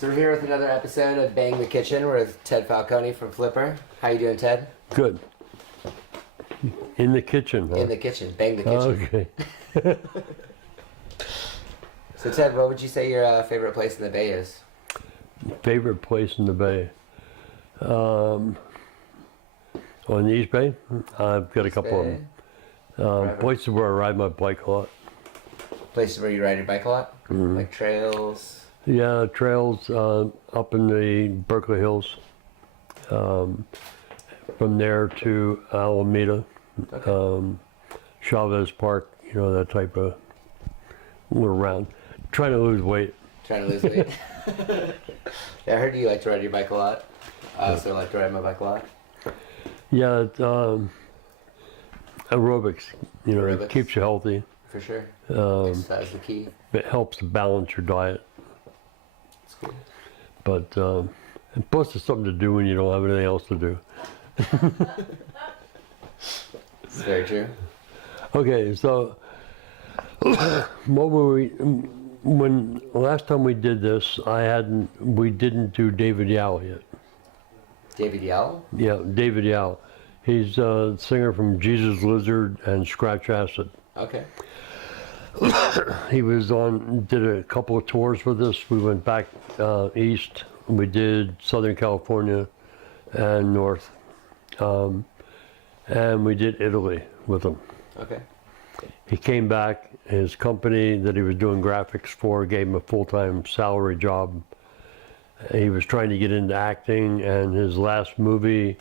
So we're here with another episode of Bang the Kitchen. We're with Ted Falconi from Flipper. How you doing, Ted? Good. In the kitchen, huh? In the kitchen. Bang the kitchen. Okay. So Ted, what would you say your favorite place in the Bay is? Favorite place in the Bay? On the East Bay? I've got a couple of them. Places where I ride my bike a lot. Places where you ride your bike a lot? Mm-hmm. Like trails? Yeah, trails up in the Berkeley Hills. From there to Alameda, Okay. Chavez Park, you know, that type of little round. Trying to lose weight. Trying to lose weight? Yeah, I heard you like to ride your bike a lot. I also like to ride my bike a lot. Yeah, aerobics, you know, Aerobics. It keeps you healthy. For sure. Exercise is the key. It helps to balance your diet. That's cool. But and plus it's something to do when you don't have anything else to do. It's very true. Okay, so what were we? When last time we did this, we didn't do David Yao yet. David Yell? Yeah, David Yao. He's a singer from Jesus Lizard and Scratch Acid. Okay. He did a couple of tours with us. We went back east. We did Southern California and north. And we did Italy with him. Okay. He came back. His company that he was doing graphics for gave him a full-time salary job. He was trying to get into acting, and his last movie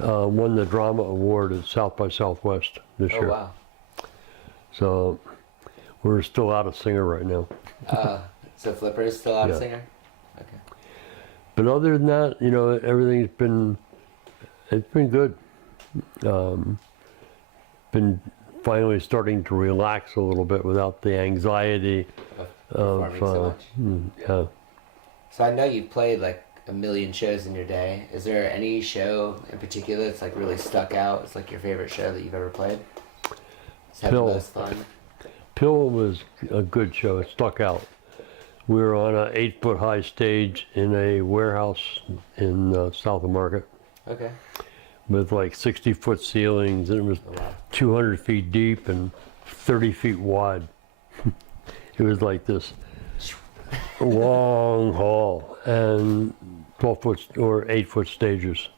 won the drama award at South by Southwest this year. Oh, wow. So we're still out of singer right now. So Flipper is still out of Yeah. singer? Okay. But other than that, you know, everything's been good. Been finally starting to relax a little bit without the anxiety Performing so much. yeah. So I know you've played like a million shows in your day. Is there any show in particular that's like really stuck out? It's like your favorite show that you've ever played? It's had the Pill. most fun. Pill was a good show. It stuck out. We were on an 8-foot high stage in a warehouse in South of Market Okay. with like 60-foot ceilings, and it was 200 feet deep and 30 feet wide. It was like this long hall and 12-foot or 8-foot stages.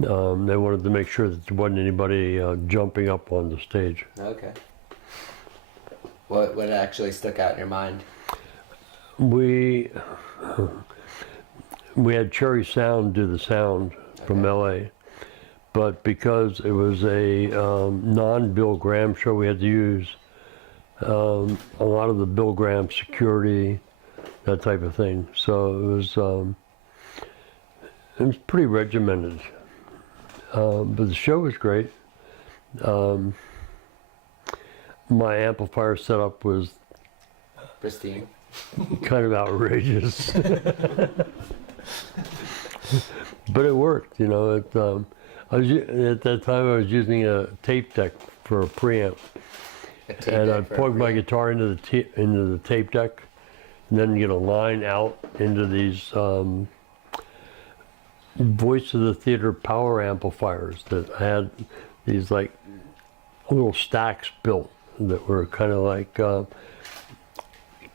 They wanted to make sure that there wasn't anybody jumping up on the stage. Okay. What actually stuck out in your mind? We had Cherry Sound do the sound from LA, but because it was a non-Bill Graham show, we had to use a lot of the Bill Graham security, that type of thing. So it was pretty regimented, but the show was great. My amplifier setup was Pristine. kind of outrageous, but it worked. You know, at that time I was using a tape deck for a preamp, and I plugged my guitar into the tape deck, and then get a line out into these Voice of the Theater power amplifiers that had these like little stacks built that were kind of like.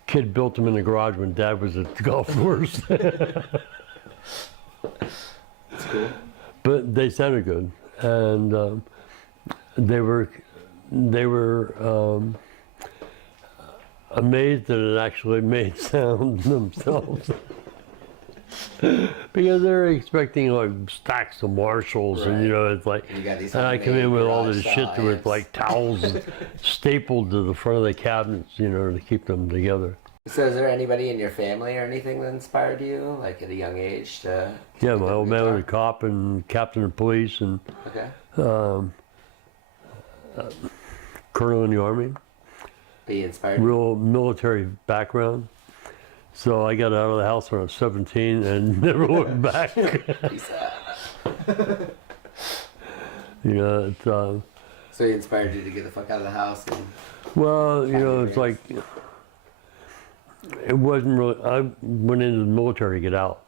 Kid built them in the garage when Dad was at the golf course. That's cool. But they sounded good, and they were amazed that it actually made sound themselves. Because they're expecting like stacks of Marshalls, right. And you know, it's like, and I come in with all this shit with like towels stapled to the front of the cabinets, you know, to keep them together. So is there anybody in your family or anything that inspired you, like at a young age to... Yeah, my old man was a cop and captain of police and Okay. colonel in the army. Be inspired? Real military background. So I got out of the house when I was 17 and never looked back. Peace out. You know, it's, So he inspired you to get the fuck out of the house? And well, you know, it's like, It wasn't really. I went into the military to get out.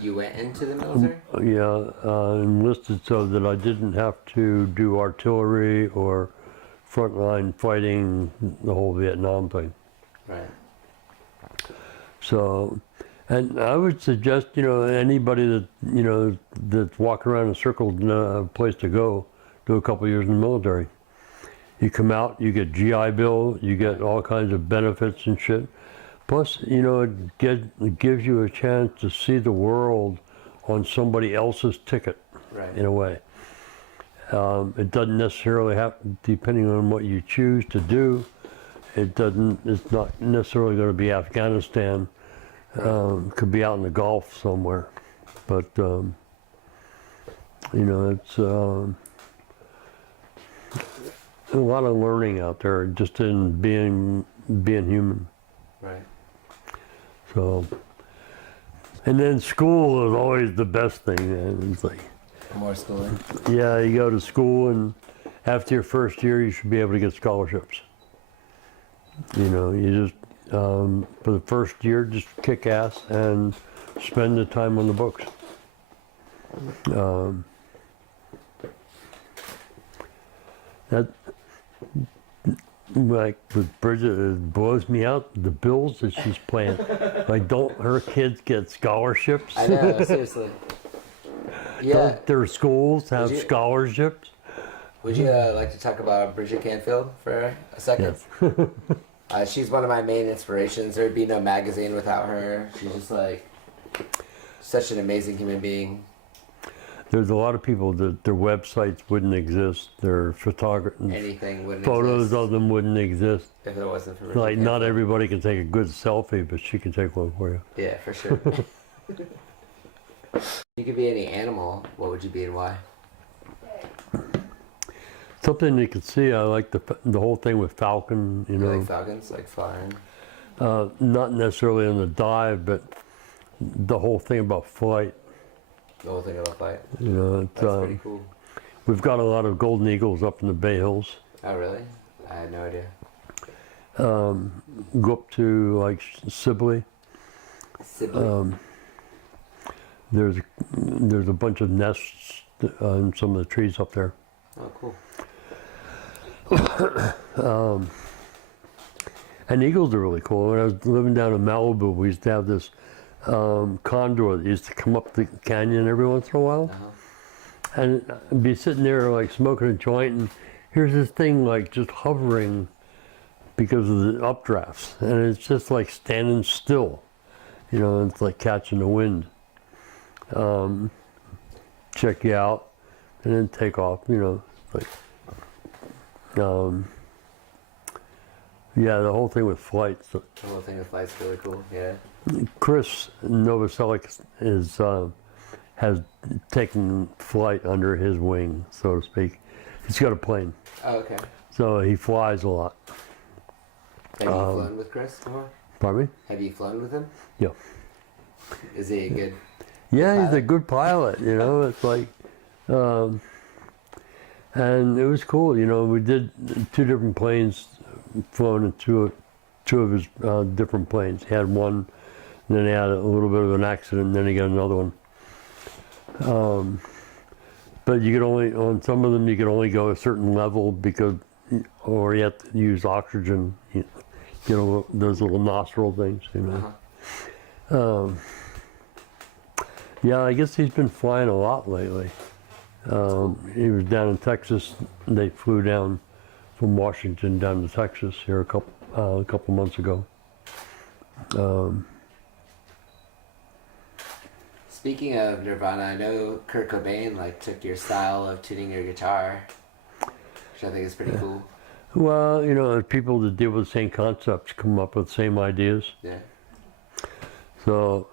You went into the military? Yeah, enlisted so that I didn't have to do artillery or frontline fighting, the whole Vietnam thing. Right. So, and I would suggest, anybody that, that's walking around in circles and not have a place to go, do a couple years in the military. You come out, you get GI Bill, you get all kinds of benefits and shit. Plus, it gives you a chance to see the world on somebody else's ticket, right. in a way. It doesn't necessarily have, depending on what you choose to do, it's not necessarily going to be Afghanistan. Could be out in the Gulf somewhere. But, it's a lot of learning out there just in being human. Right. So, and then school is always the best thing. And it's like, more schooling. Yeah, you go to school, and after your first year, you should be able to get scholarships. You just for the first year, just kick ass and spend the time on the books. That. Like with Bridget, it blows me out the bills that she's paying. Like, don't her kids get scholarships? I know, seriously. Yeah. Don't their schools have scholarships? Would you like to talk about Bridget Canfield for a second? Yes. She's one of my main inspirations. There'd be no magazine without her. She's just like such an amazing human being. There's a lot of people that their websites wouldn't exist, their anything wouldn't photos exist of them wouldn't exist. If it wasn't for Bridget Like, Canfield. not everybody can take a good selfie, but she can take one for you. Yeah, for sure. You could be any animal. What would you be and why? Something you could see. I like the whole thing with Falcon. You like falcons, like flying? Not necessarily on the dive, but the whole thing about flight. The whole thing about flight. It's, that's pretty cool. We've got a lot of golden eagles up in the Bay Hills. Oh, really? I had no idea. Go up to like Sibley. Sibley. There's a bunch of nests in some of the trees up there. Oh, cool. And eagles are really cool. When I was living down in Malibu, we used to have this condor that used to come up the canyon every once in a while. Uh-huh. And I'd be sitting there like smoking a joint, and here's this thing like just hovering because of the updrafts. And it's just like standing still. It's like catching the wind. Check you out and then take off, like, yeah, the whole thing with flights. The whole thing with flight's really cool, yeah. Chris Novoselic has taken flight under his wing, so to speak. He's got a plane. Oh, okay. So he flies a lot. Have you flown with Chris before? Pardon me? Have you flown with him? Yeah. Is he a good Yeah, he's a good pilot, it's like, and it was cool, we did 2 different planes, flown in two of his different planes. He had one, and then he had a little bit of an accident, and then he got another one. But you could only, on some of them, you could only go a certain level or you have to use oxygen, those little nostril things, Uh-huh. Yeah, I guess he's been flying a lot lately. He was down in Texas. They flew down from Washington down to Texas here a couple months ago. Speaking of Nirvana, I know Kurt Cobain took your style of tuning your guitar, which I think is pretty cool. Well, people that deal with the same concepts come up with the same ideas. Yeah. So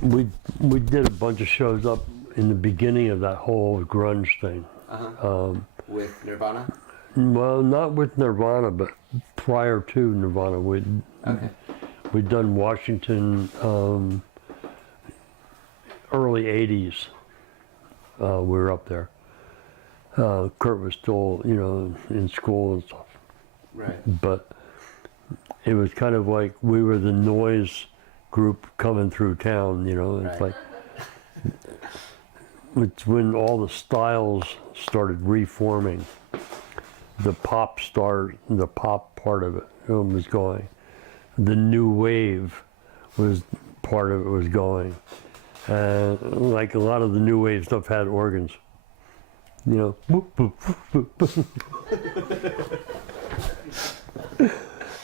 we did a bunch of shows up in the beginning of that whole grunge thing. Uh-huh. With Nirvana? Well, not with Nirvana, but prior to Nirvana, we'd done Washington early '80s. We were up there. Kurt was still, in school and stuff. Right. But it was kind of like we were the noise group coming through town, you know. It's Right. like, it's when all the styles started reforming. The pop part of it was going. The new wave was part of it was going. Like a lot of the new wave stuff had organs. You know, boop, boop, boop, boop,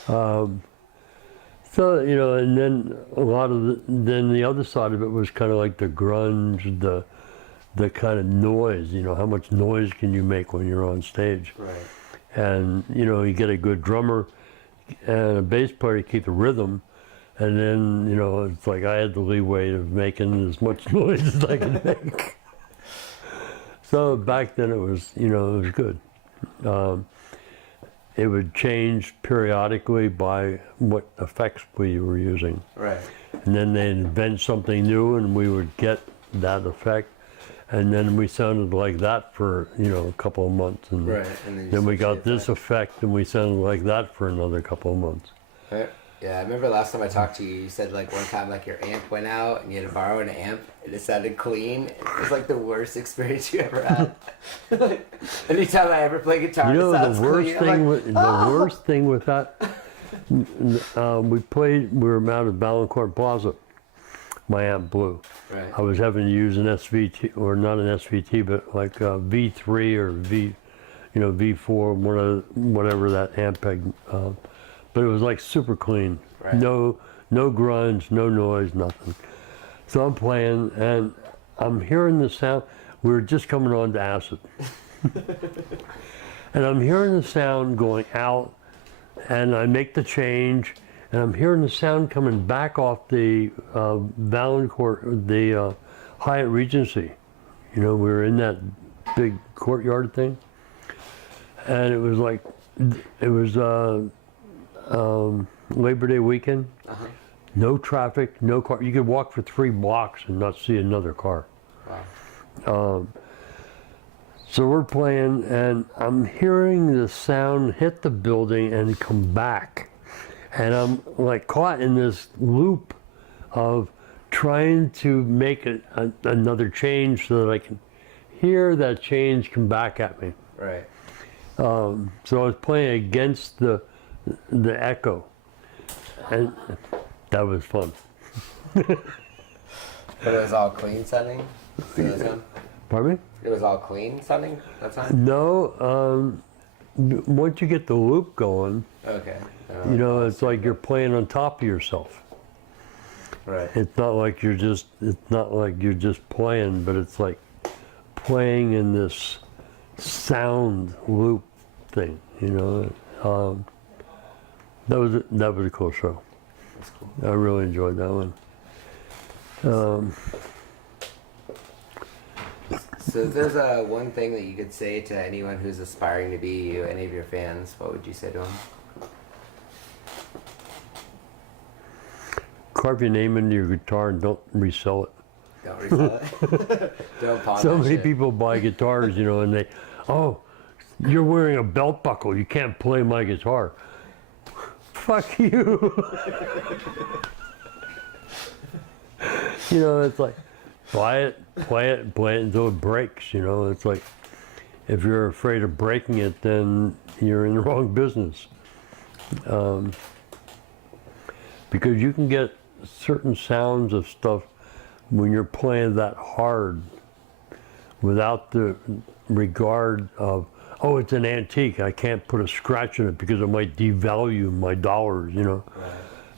boop. So, you know, and then a lot of then the other side of it was kind of like the grunge, the kind of noise, you know, how much noise can you make when you're on stage? Right. And, you know, you get a good drummer and a bass player to keep the rhythm, and then, you know, it's like I had the leeway of making as much noise as I could make. So back then it was, you know, it was good. It would change periodically by what effects we were using. Right. And then they'd invent something new and we would get that effect. And then we sounded like that for, you know, a couple of months. And Right. And then we got this effect and we sounded like that for another couple of months. Right. Yeah, I remember last time I talked to you, you said like one time like your amp went out and you had to borrow an amp and it sounded clean. It was like the worst experience you ever had. Like, anytime I ever play guitar, You know, it sounds the worst clean. thing, Like, the worst thing with that, we were out at Ballancourt Plaza. My amp blew. Right. I was having to use an SVT, or not an SVT, but like a V3 or V4, whatever that amp peg. But it was like super clean. Right. No grunge, no noise, nothing. So I'm playing and I'm hearing the sound. We were just coming on to acid. And I'm hearing the sound going out and I make the change and I'm hearing the sound coming back off the Valancourt, the Hyatt Regency. You know, we were in that big courtyard thing. And it was like, it was Labor Day weekend. Uh-huh. No traffic, no car. You could walk for 3 blocks and not see another car. Wow. So we're playing and I'm hearing the sound hit the building and come back. And I'm like caught in this loop of trying to make another change so that I can hear that change come back at me. Right. So I was playing against the echo. And that was fun. But it was all clean sounding? Pardon me? It was all clean sounding that time? No, once you get the loop going, Okay. you know, it's like you're playing on top of yourself. Right. It's not like you're just playing, but it's like playing in this sound loop thing, you know. That was a cool show. That's cool. I really enjoyed that one. So if there's one thing that you could say to anyone who's aspiring to be you, any of your fans, what would you say to them? Carve your name into your guitar and don't resell it. Don't resell it. Don't pawn So that many shit. people buy guitars, you know, and they, oh, you're wearing a belt buckle. You can't play my guitar. Fuck you. You know, it's like, buy it, play it until it breaks, you know. It's like, if you're afraid of breaking it, then you're in the wrong business. Because you can get certain sounds of stuff when you're playing that hard without the regard of, oh, it's an antique, I can't put a scratch in it because it might devalue my dollars, you know.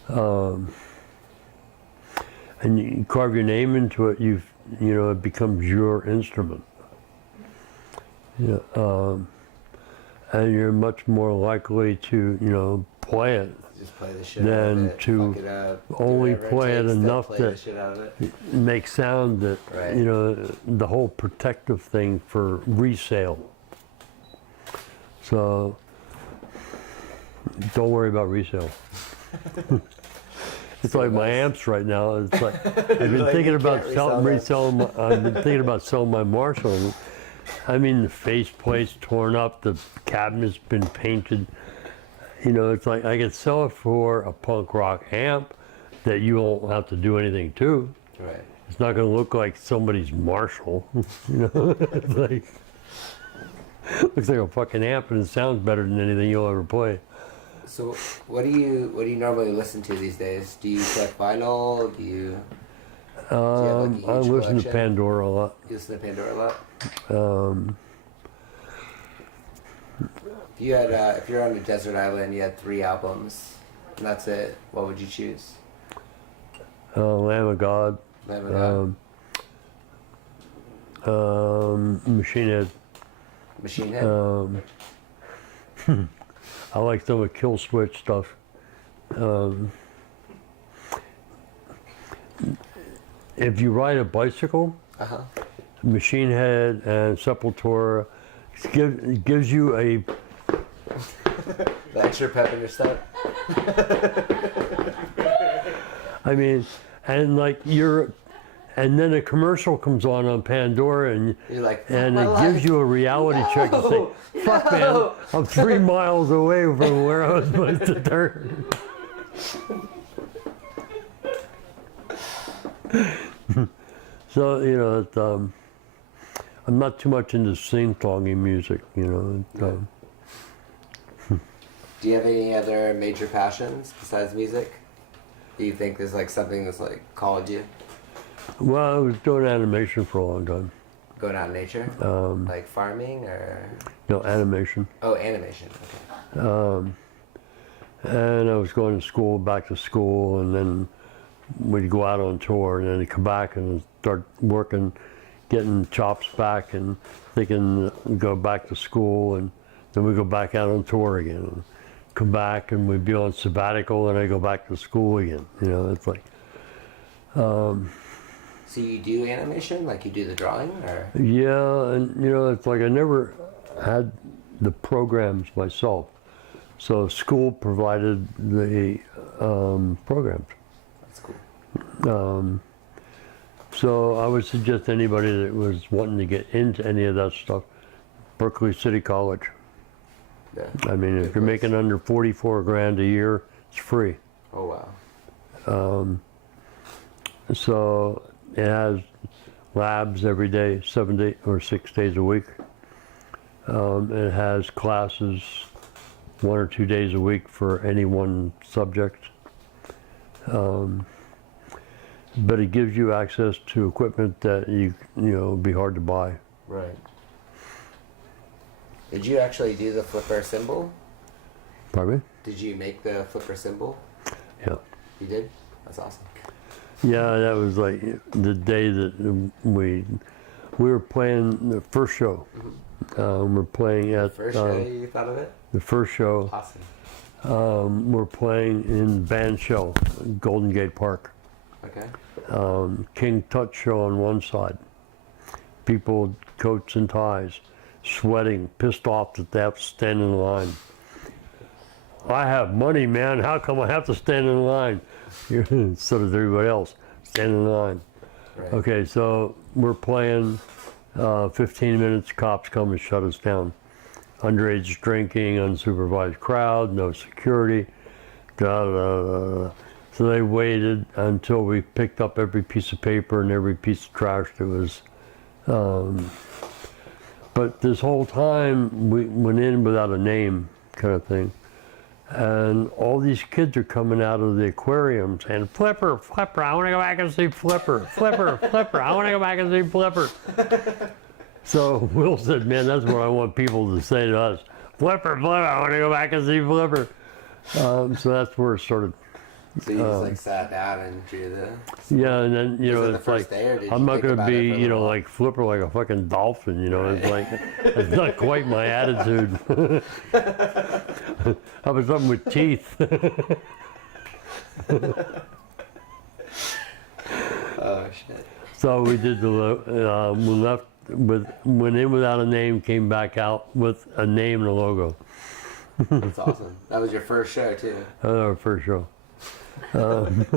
Right. And you carve your name into it, you know, it becomes your instrument. And you're much more likely to, you know, play it Just play the shit out than of it, to fuck it up, do only whatever play it takes to enough play that the shit out of it. make sound that, Right. you know, the whole protective thing for resale. So don't worry about resale. It's like my amps right now. It's like I've been Like, thinking you about can't resell them. I've been thinking about selling my Marshall. I mean, the faceplate's torn up, the cabinet's been painted. You know, it's like I could sell it for a punk rock amp that you won't have to do anything to. Right. It's not going to look like somebody's Marshall. You know, it's like looks like a fucking amp, and it sounds better than anything you'll ever play. So, what do you normally listen to these days? Do you collect vinyl? Do you have like a huge I listen to collection? Pandora a lot. You listen to Pandora a lot. If you had, if you're on a desert island, you had 3 albums, and that's it. What would you choose? Lamb of God, Lamb of God, Machine Head. Machine Head. I like some of Kill Switch stuff. If you ride a bicycle, Machine Head and Sepultura gives you a The extra pep in your step. I mean, and like and then a commercial comes on Pandora, and You're like, and "Fuck it my gives life." you a reality check to say, "Fuck, man, I'm 3 miles away from where I was supposed to turn." So you know, I'm not too much into sing-songy music. You know. Do you have any other major passions besides music? Do you think there's like something that's like called you? Well, I was doing animation for a long time. Going out in nature? Like farming or? No, animation. Oh, animation. Okay. And I was going to school, back to school, and then we'd go out on tour, and then come back and start working, getting chops back, and thinking go back to school, and then we go back out on tour again, and come back, and we'd be on sabbatical, and I go back to school again. You know, it's like. So you do animation, like you do the drawing, or? Yeah, and you know, it's like I never had the programs myself, so school provided the programs. That's cool. So I would suggest anybody that was wanting to get into any of that stuff, Berkeley City College. Yeah. I mean, if Good you're place. making under 44 grand a year, it's free. Oh wow. So it has labs every day, 7 days or 6 days a week. It has classes 1 or 2 days a week for any one subject. But it gives you access to equipment that you know would be hard to buy. Right. Did you actually do the flipper symbol? Pardon me? Did you make the flipper symbol? Yeah. You did? That's awesome. Yeah, that was like the day that we were playing the first show. We're playing at First show you thought of it? the first show. Awesome. We're playing in Band Shell, Golden Gate Park. Okay. King Tut show on one side. People, coats and ties, sweating, pissed off that they have to stand in line. I have money, man. How come I have to stand in line? So does everybody else. Stand in line. Right. Okay, so we're playing 15 minutes, cops come and shut us down. Underage drinking, unsupervised crowd, no security. Da, da, da, da. So they waited until we picked up every piece of paper and every piece of trash that was. But this whole time we went in without a name, kind of thing. And all these kids are coming out of the aquarium saying, "Flipper, Flipper, I want to go back and see Flipper, Flipper, Flipper, I want to go back and see Flipper." So Will said, "Man, that's what I want people to say to us. Flipper, Flipper, I want to go back and see Flipper." So that's where it started. So you just like sat down and drew the. Yeah, and then, you Was know, it the it's first like, day, or did I'm you not think going to about it be, for a you know, little like Flipper like a fucking dolphin, you know, it's like, it's not quite my attitude. How about something with teeth? Oh shit. So we did we left went in without a name, came back out with a name and a logo. That's awesome. That was your first show too. That was our first show. That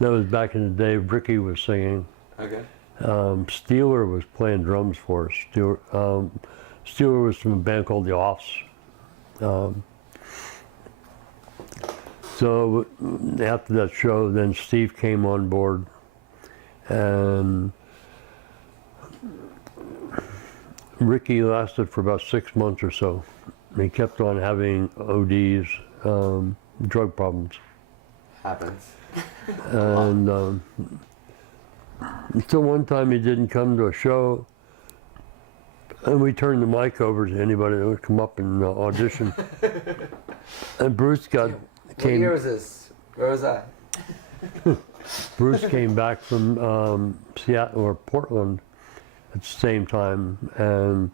was back in the day. Ricky was singing. Okay. Steeler was playing drums for us. Steeler was from a band called The Offs. So after that show, then Steve came on board, and Ricky lasted for about 6 months or so. He kept on having ODs, drug problems. Happens. And so one time he didn't come to a show, and we turned the mic over to anybody that would come up and audition. And Bruce What year was this? Where was I? Bruce came back from Seattle or Portland at the same time, and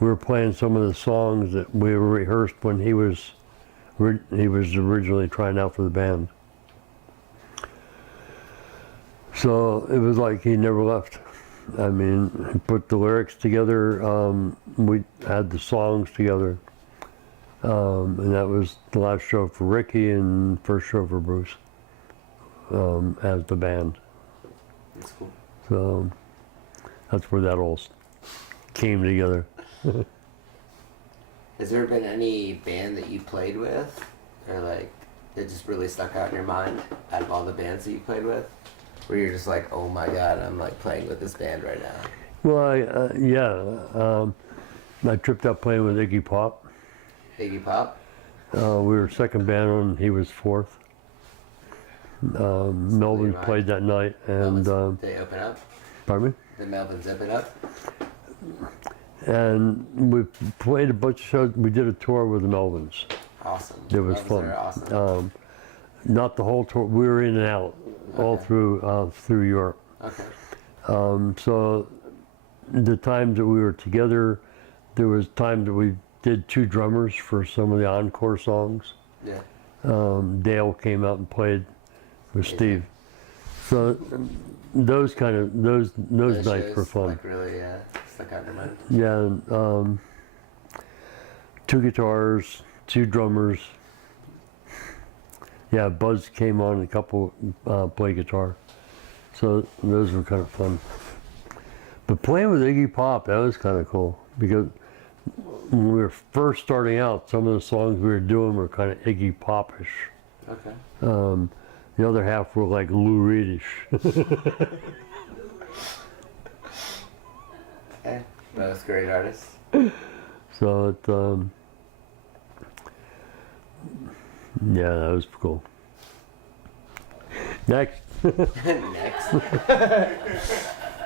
we were playing some of the songs that we rehearsed when he was originally trying out for the band. So it was like he never left. I mean, he put the lyrics together. We had the songs together, and that was the last show for Ricky and first show for Bruce as the band. That's cool. So that's where that all came together. Has there been any band that you played with, or like that just really stuck out in your mind out of all the bands that you played with, where you're just like, oh my god, I'm like playing with this band right now? Well, I tripped out playing with Iggy Pop. Iggy Pop? We were second band on, he was fourth. Melvin played that night, and Did they open up? pardon me? Did Melvin zip it up? And we played a bunch of shows. We did a tour with the Melvins. Awesome. It was Melvins fun. are awesome. Not the whole tour. We were in and out all through Europe. Okay. So the times that we were together, there was times that we did two drummers for some of the encore songs. Yeah. Dale came out and played with Steve. So those nights shows, were fun. Like really, stuck out in your mind. Yeah, and, two guitars, two drummers. Yeah, Buzz came on, a couple play guitar. So those were kind of fun. But playing with Iggy Pop, that was kind of cool, because when we were first starting out, some of the songs we were doing were kind of Iggy Pop-ish. Okay. The other half were like Lou Reed-ish. Okay. Both great artists. So it, yeah, that was cool. Next. Next.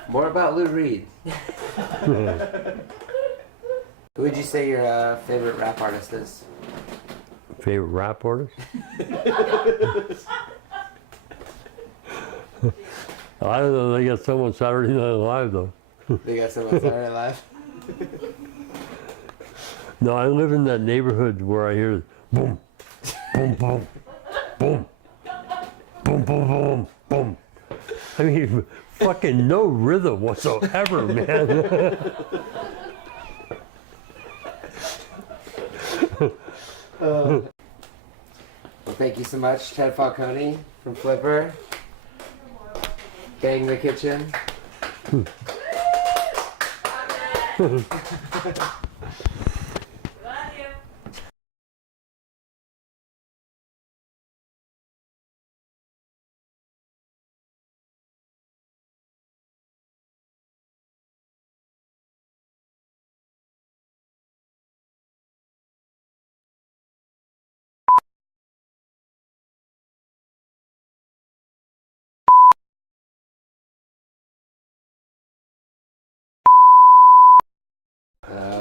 More about Lou Reed. Who would you say your favorite rap artist is? Favorite rap artist? I don't know, they got some on Saturday Night Live though. They got some on Saturday Night Live? No, I live in that neighborhood where I hear boom, boom, boom, boom, boom, boom, boom, boom. I mean, fucking no rhythm whatsoever, man. Well, thank you so much, Ted Falconi from Flipper. Bang the Kitchen.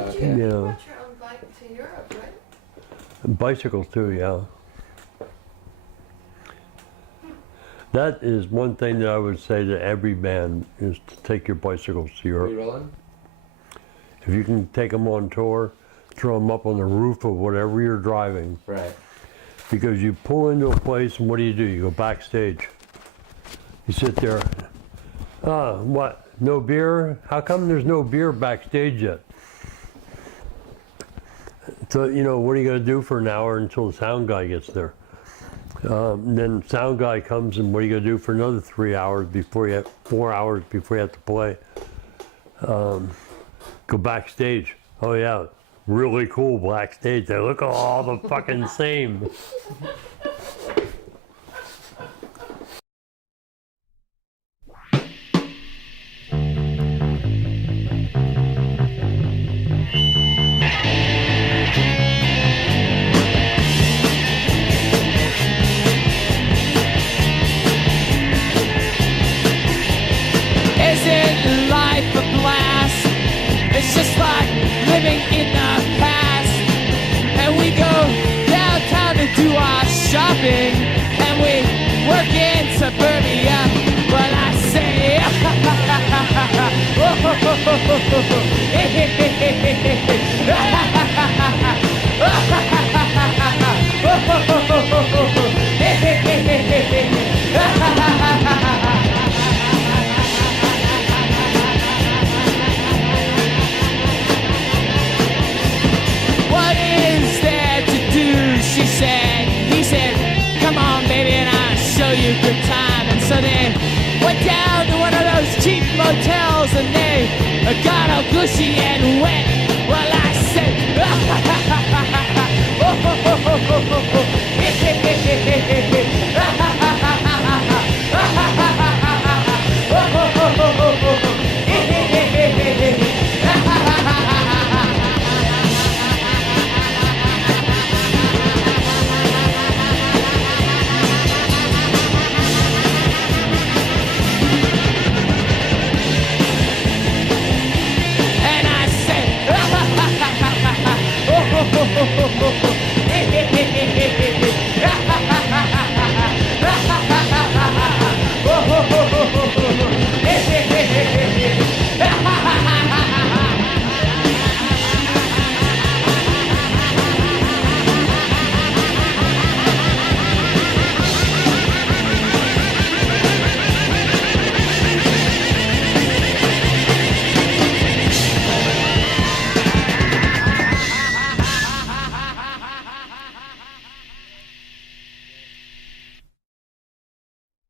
Okay. Yeah. You brought your own bike to Europe, right? Bicycles too, yeah. That is one thing that I would say to every band, is to take your bicycles to Are Europe. you rolling? If you can take them on tour, throw them up on the roof of whatever you're driving. Right. Because you pull into a place and what do? You go backstage. You sit there, what, no beer? How come there's no beer backstage yet? So, you know, what are you going to do for an hour until the sound guy gets there? Then sound guy comes and what are you going to do for another 3 hours before you have, 4 hours before you have to play? Go backstage. Oh yeah, really cool backstage. They look all the fucking same. What is there to do? She said. He said, come on, baby, and I'll show you good time. And so they went down to one of those cheap motels, and they got all gushy and